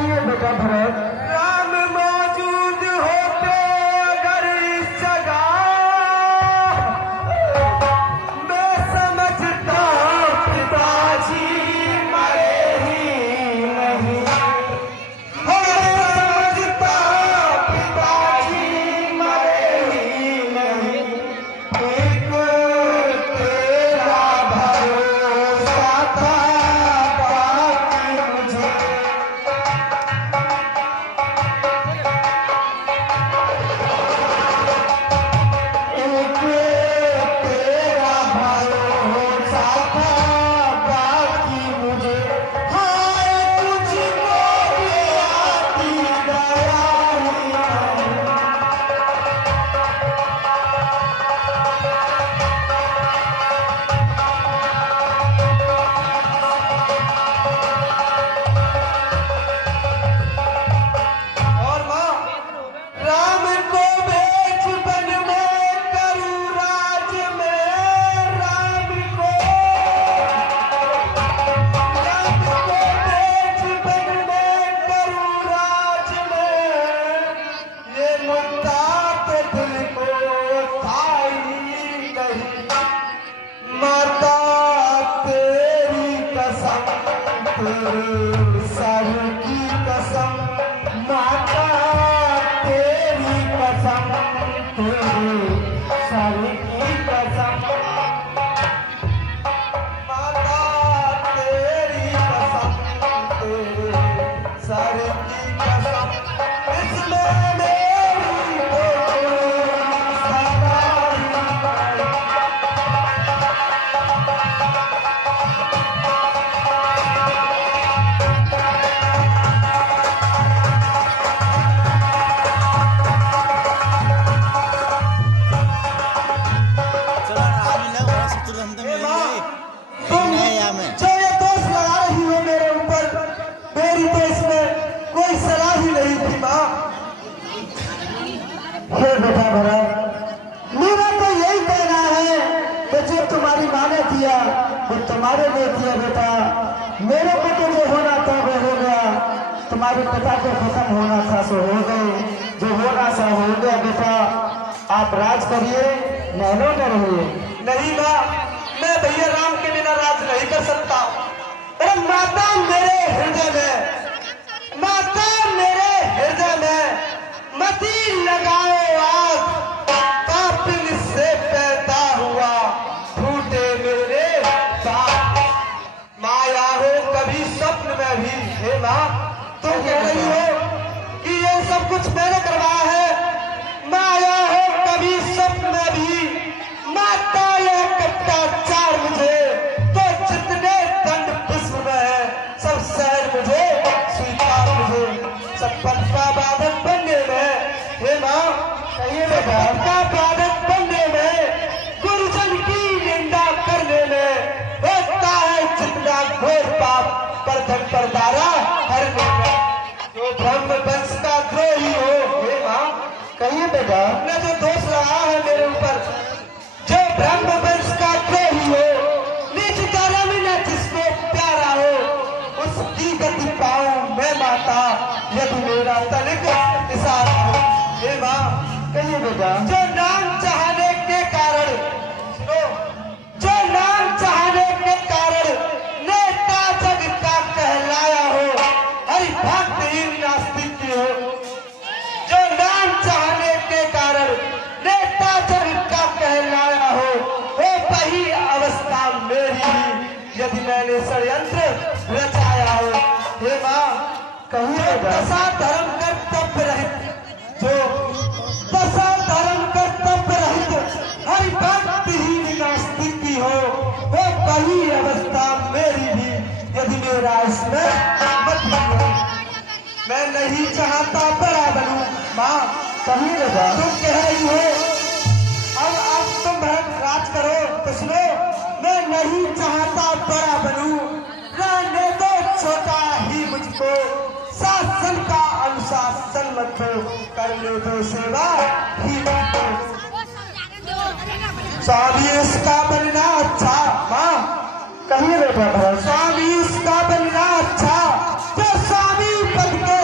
कहिए बेटा भरत। राम मौजूद होते अगर इस जगह मैं समझता पिताजी मरे ही नहीं। हो समझता पिताजी मरे ही नहीं। एक तेरा भरोसा था बाकी मुझे। एक तेरा भरोसा था बाकी मुझे। हाय तुझको भी आती दया ही नहीं। और माँ राम को बेच बन में करूँ राज में। राम को बेच बन में करूँ राज में। ये मुद्दा तो दिल को था ही नहीं। माता तेरी कसम तेरे सर की कसम। माता तेरी कसम तेरे सर की कसम। माता तेरी कसम तेरे सर की कसम। इसमें मेरी कोई सगाई नहीं। तुम जो ये दोष लगा रही हो मेरे ऊपर, मेरी तो इसमें कोई सलाह ही नहीं थी माँ। हे बेटा भरत, मेरा तो यही कहना है कि जो तुम्हारी माँ ने दिया वो तुम्हारे लिए दिया बेटा। मेरे को तो जो होना था वो हो गया। तुम्हारे पिता को खत्म होना था सो हो गए। जो होना था हो गया बेटा। आप राज करिए, महलों में रहिए। नहीं माँ, मैं भैया राम के बिना राज नहीं कर सकता। अरे माता मेरे हृदय में, माता मेरे हृदय में मती लगाओ आग। पापिन से पैदा हुआ फूटे मेरे दांत। माया हो कभी स्वप्न में भी। हे माँ, तुम कह रही हो कि ये सब कुछ मैंने करवाया है। माया हो कभी स्वप्न में भी। माता यह कट्टाचार मुझे तो जितने दंड विश्व में है सब सहन मुझे स्वीकार मुझे। सपन का बाधक बनने में, हे माँ कहिए बेटा। का बाधक बनने में, गुरुजन की निंदा करने में होता है जितना घोर पाप। पर धन पर दारा हरने में जो ब्रह्म वंश का द्रोही हो। हे माँ कहिए बेटा। तुमने जो दोष लगाया है मेरे ऊपर, जो ब्रह्म वंश का द्रोही हो, निज धर्म न जिसको प्यारा हो, उसकी गति पाऊं मैं माता यदि मेरा तनिक इशारा हो। हे माँ कहिए बेटा। जो नाम चाहने के कारण, सुनो, जो नाम चाहने के कारण नेता जग का कहलाया हो, हरि भक्तहीन नास्तिक की हो। जो नाम चाहने के कारण नेता जग का कहलाया हो, वो वही अवस्था मेरी भी यदि मैंने षड्यंत्र रचाया हो। हे माँ कहिए जो बेटा। दशा धर्म कर्तव्य रहित, जो दशा धर्म कर्तव्य रहित हरि भक्तहीन नास्तिक की हो, वो वही अवस्था मेरी भी यदि मेरा इसमें मत हो। मैं नहीं चाहता बड़ा बनूं। माँ कहिए बेटा। तुम कह रही हो अब तुम भरत राज करो तो सुनो, मैं नहीं चाहता बड़ा बनूं। रहने दो छोटा ही मुझको, शासन का अनुशासन मत हो, करने दो सेवा ही मुझको। स्वामी इसका बनना अच्छा। माँ कहिए बेटा भरत। स्वामी इसका बनना अच्छा, जो स्वामी पद के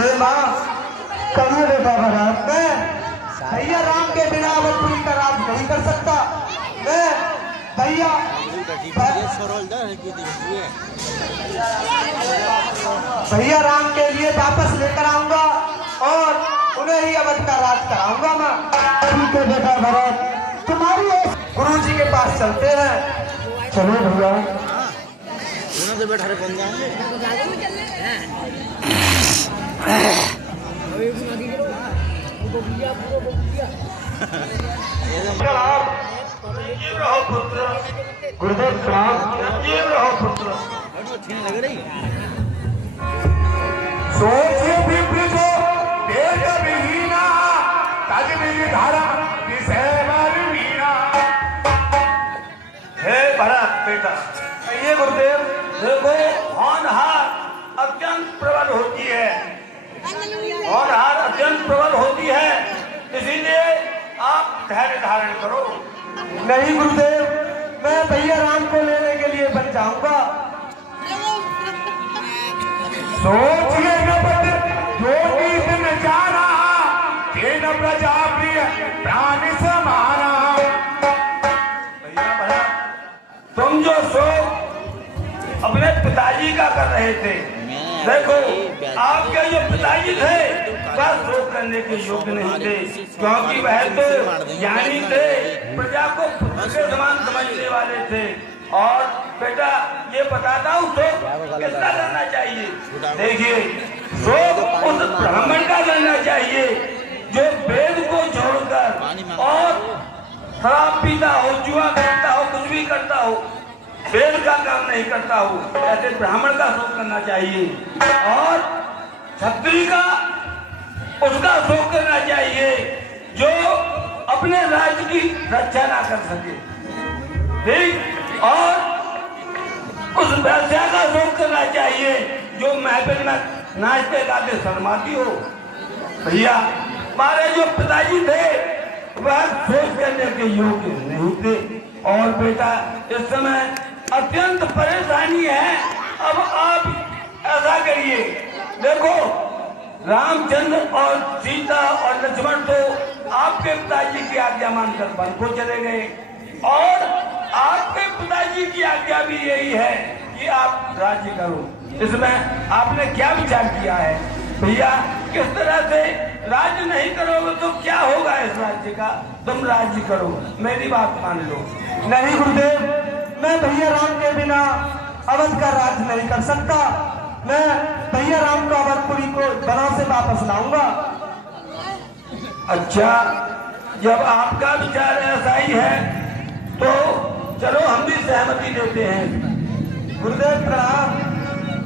हे माँ, कहिए बेटा भरत। मैं भैया राम के बिना अवधपुरी का राज नहीं कर सकता। मैं भैया भैया राम के लिए वापस लेकर आऊंगा और उन्हें ही अवध का राज कराऊंगा मैं। ठीक है बेटा भरत, तुम्हारी गुरु जी के पास चलते हैं। चलो भैया। तो बैठा रहे बन गुरुदेव प्रणाम। लग रही सोचिए विपरीतो देश विहीना तज विधारा विषय मीना। हे भरत बेटा, ये गुरुदेव देखो होनहार अत्यंत प्रबल होती है, होनहार अत्यंत प्रबल होती है, इसीलिए आप धैर्य धारण करो। नहीं गुरुदेव, मैं भैया राम को लेने के लिए बन जाऊंगा। सोचिए नपत जो नीत न जाना तेन प्रजा प्रिय प्राण समाना। भैया भरत, तुम जो शोक अपने पिताजी का कर रहे थे, देखो आपके जो पिताजी थे वह शोक करने के योग्य नहीं थे, क्योंकि वह तो ज्ञानी थे, प्रजा को पुत्र के समान समझने वाले थे। और बेटा ये बताता हूँ शोक किसका करना चाहिए। देखिए शोक उस ब्राह्मण का करना चाहिए जो वेद को छोड़कर और शराब पीता हो, जुआ करता हो, कुछ भी करता हो, वेद का काम नहीं करता हो, ऐसे ब्राह्मण का शोक करना चाहिए। और क्षत्रिय का उसका शोक करना चाहिए जो अपने राज्य की रक्षा ना कर सके, ठीक। और उस वैश्या का शोक करना चाहिए जो महफिल में नाचते गाते शर्माती हो। भैया हमारे जो पिताजी थे वह शोक करने के योग्य नहीं थे। और बेटा इस समय अत्यंत परेशानी है। अब आप ऐसा करिए, देखो रामचंद्र और सीता और लक्ष्मण तो आपके पिताजी की आज्ञा मानकर वन को चले गए, और आपके पिताजी की आज्ञा भी यही है कि आप राज्य करो। इसमें आपने क्या विचार किया है भैया? किस तरह से राज्य नहीं करोगे तो क्या होगा इस राज्य का? तुम राज्य करो, मेरी बात मान लो। नहीं गुरुदेव, मैं भैया राम के बिना अवध का राज नहीं कर सकता। मैं भैया राम को अवधपुरी को वनों से वापस लाऊंगा। अच्छा, जब आपका विचार ऐसा ही है तो चलो हम भी सहमति देते हैं। गुरुदेव प्रणाम।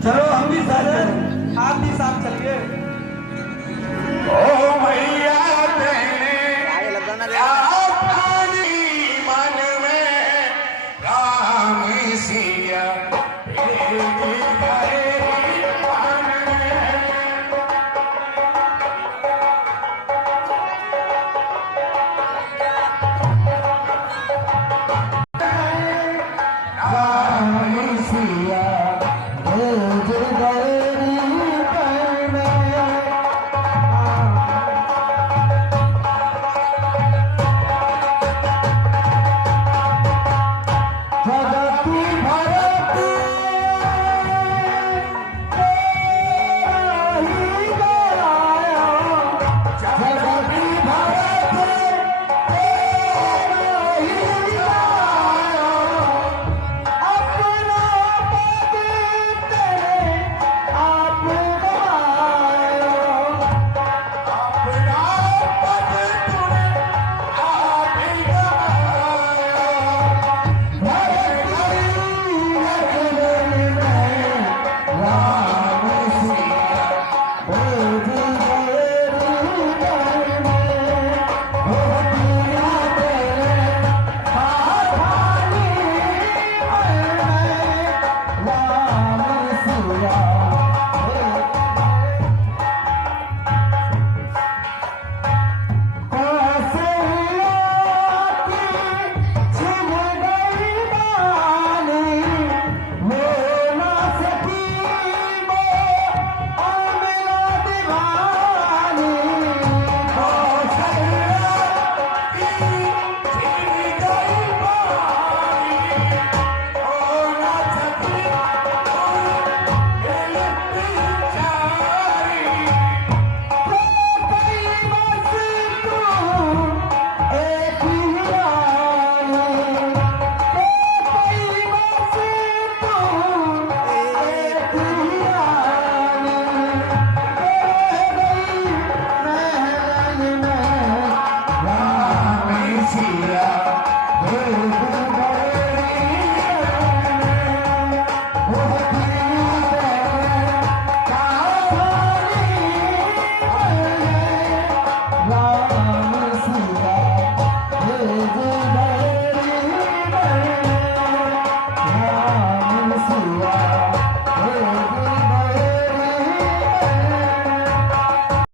चलो हम भी साथ चलें। आप भी साथ चलिए। ओ मई